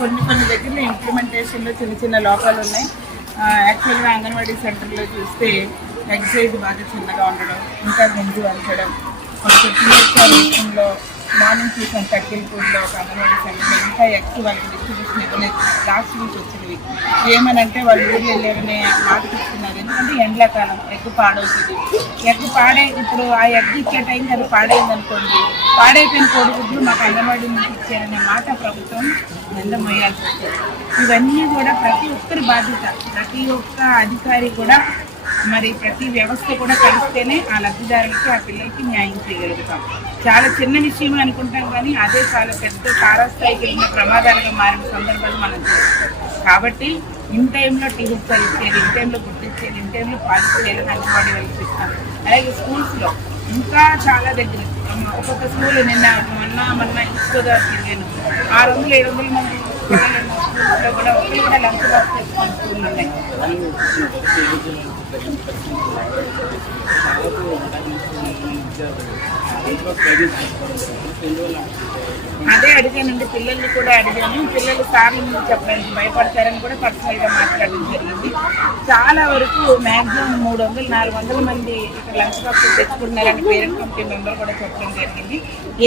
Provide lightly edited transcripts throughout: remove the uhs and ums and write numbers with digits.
కొన్ని దగ్గరలో ఇంప్లిమెంటేషన్లో చిన్న లోపాలు ఉన్నాయి. యాక్చువల్గా అంగన్వాడీ సెంటర్లో చూస్తే ఎగ్జైజ్ బాగా చిన్నగా ఉండడం, ఇంకా గంజు వంచడం, కొంచెం పిహెచ్ఆర్ విషయంలో మార్నింగ్ చూసాను తగ్గిల్పూర్లో ఒక అంగన్వాడీ సెంటర్లో ఇంకా ఎగ్స్ వాళ్ళకి డిస్ట్రిబ్యూషన్ ఇవ్వలేదు. లాస్ట్ వీక్ వచ్చినవి ఏమనంటే వాళ్ళు ఊర్లో వెళ్ళారనే మాట చెప్తున్నారు. ఎందుకంటే ఎండాకాలం ఎగ్ పాడవుతుంది. ఇప్పుడు ఆ ఎగ్ ఇచ్చే టైంకి అది పాడైంది అనుకోండి, పాడైపోయిన కోడిగుడ్లు మాకు అంగన్వాడీ నుంచి ఇచ్చారనే మాట ప్రభుత్వం నింద మోయాల్సి వస్తుంది. ఇవన్నీ కూడా ప్రతి ఒక్కరి బాధ్యత. ప్రతి ఒక్క అధికారి కూడా మరి ప్రతి వ్యవస్థ కూడా కలిస్తేనే ఆ లబ్ధిదారులకి ఆ పిల్లలకి న్యాయం చేయగలుగుతాం. చాలా చిన్న విషయం అనుకుంటాం కానీ అదే చాలా పెద్ద తారాస్థాయికి వెళ్ళిన ప్రమాదాలుగా మారిన సందర్భాలు మనం చూస్తాం. కాబట్టి ఇన్ టైంలో టీహెచ్ఆర్ ఇచ్చేది, ఇన్ టైంలో గుర్తించేది, ఇన్ టైంలో పాలించేది అంగన్వాడీ వాళ్ళకి ఇస్తాం. అలాగే స్కూల్స్లో ఇంకా చాలా దగ్గర ఒక్కొక్క స్కూల్ మొన్న ఈస్ట్-గోదావరి తిరిగాను. 600-700 మంది స్కూల్స్లో కూడా ఒకరు కూడా లంచ్ బాక్స్ తెచ్చుకున్న స్కూళ్ళు ఉన్నాయి. అదే అడిగానండి, పిల్లల్ని కూడా అడిగాను. పిల్లలు సార్ల ముందు చెప్పడానికి భయపడతారని కూడా పర్సనల్గా మాట్లాడడం జరిగింది. చాలా వరకు మ్యాక్సిమం 300-400 మంది ఇక్కడ లంచ్ బాక్స్ తెచ్చుకుంటున్నారని పేరెంట్ కమిటీ మెంబర్ కూడా చెప్పడం జరిగింది.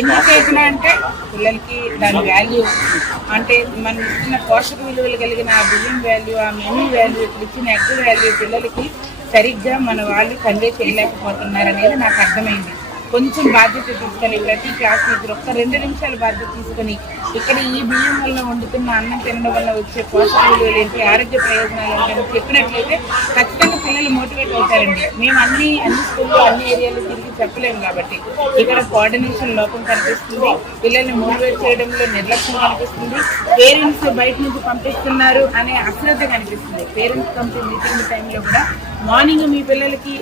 ఎందుకైనా అంటే పిల్లలకి దాని వాల్యూ అంటే మన ఇచ్చిన పోషక విలువలు కలిగిన ఆ బియ్యం వాల్యూ, ఆ మెనూ వాల్యూ, ఇప్పుడు ఇచ్చిన ఎగ్ వాల్యూ పిల్లలకి సరిగ్గా మన వాళ్ళు కన్వే చేయలేకపోతున్నారనేది నాకు అర్థమైంది. కొంచెం బాధ్యత తీసుకొని ప్రతి క్లాస్ టీచర్ ఒక్క 2 నిమిషాలు బాధ్యత తీసుకొని ఇక్కడ ఈ బియ్యం వల్ల వండుతున్న అన్నం తినడం వల్ల వచ్చే పోషక విలువలు ఏంటి, ఆరోగ్య ప్రయోజనాలు ఏంటి చెప్పినట్లయితే ఖచ్చితంగా పిల్లలు మోటివేట్ అవుతారండి. మేము అన్ని స్కూల్లో అన్ని ఏరియాలో తిరిగి చెప్పలేము కాబట్టి ఇక్కడ కోఆర్డినేషన్ లోపం కనిపిస్తుంది. పిల్లల్ని మోటివేట్ చేయడంలో నిర్లక్ష్యం కనిపిస్తుంది. పేరెంట్స్ బయట నుంచి పంపిస్తున్నారు అనే అశ్రద్ధ కనిపిస్తుంది. పేరెంట్స్ కమిటీ మీటింగ్ టైంలో కూడా మార్నింగ్ మీ పిల్లలకి,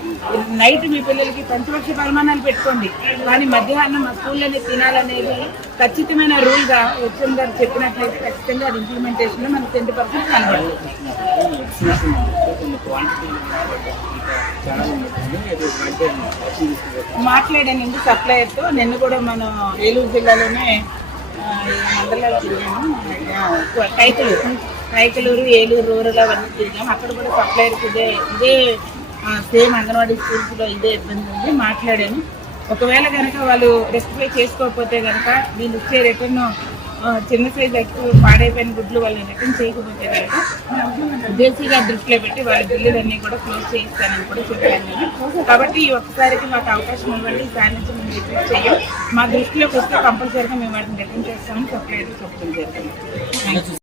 నైట్ మీ పిల్లలకి పంచపక్ష పరిమాణాలు పెట్టుకోండి, కానీ మధ్యాహ్నం మా స్కూల్లోనే తినాలనేది ఖచ్చితమైన రూల్గా హెచ్ఎం గారు చెప్పినట్లయితే ఖచ్చితంగా అది ఇంప్లిమెంటేషన్లో మనకు 10% కనబడుతుంది. మాట్లాడానండి సప్లయర్తో. నిన్న కూడా మనం ఏలూరు జిల్లాలోనే మండలాలు తిరిగాము. కైకలూరు, ఏలూరు రూరల్ అవన్నీ తిరిగాము. అక్కడ కూడా సప్లయర్కి ఇదే సేమ్ అంగన్వాడీ స్కూల్స్లో ఇదే ఇబ్బంది ఉంది. మాట్లాడాను. ఒకవేళ కనుక వాళ్ళు రెక్టిఫై చేసుకోకపోతే కనుక వీళ్ళు ఇచ్చే రిటర్న్ చిన్న సైజ్ ఎక్కువ పాడైపోయిన గుడ్లు వాళ్ళని రిటర్న్ చేయకపోతే కనుక దేశీగా దృష్టిలో పెట్టి వాళ్ళ బిల్లులన్నీ కూడా క్లోజ్ చేయిస్తానని కూడా చెప్పాను నేను. కాబట్టి ఈ ఒక్కసారికి మాకు అవకాశం ఇవ్వండి, ఈసారి నుంచి మేము రిక్వెస్ట్ చేయం. మా దృష్టిలోకి వస్తే కంపల్సరీగా మేము వాటిని రిటర్న్ చేస్తామని చెప్పడం జరిగింది.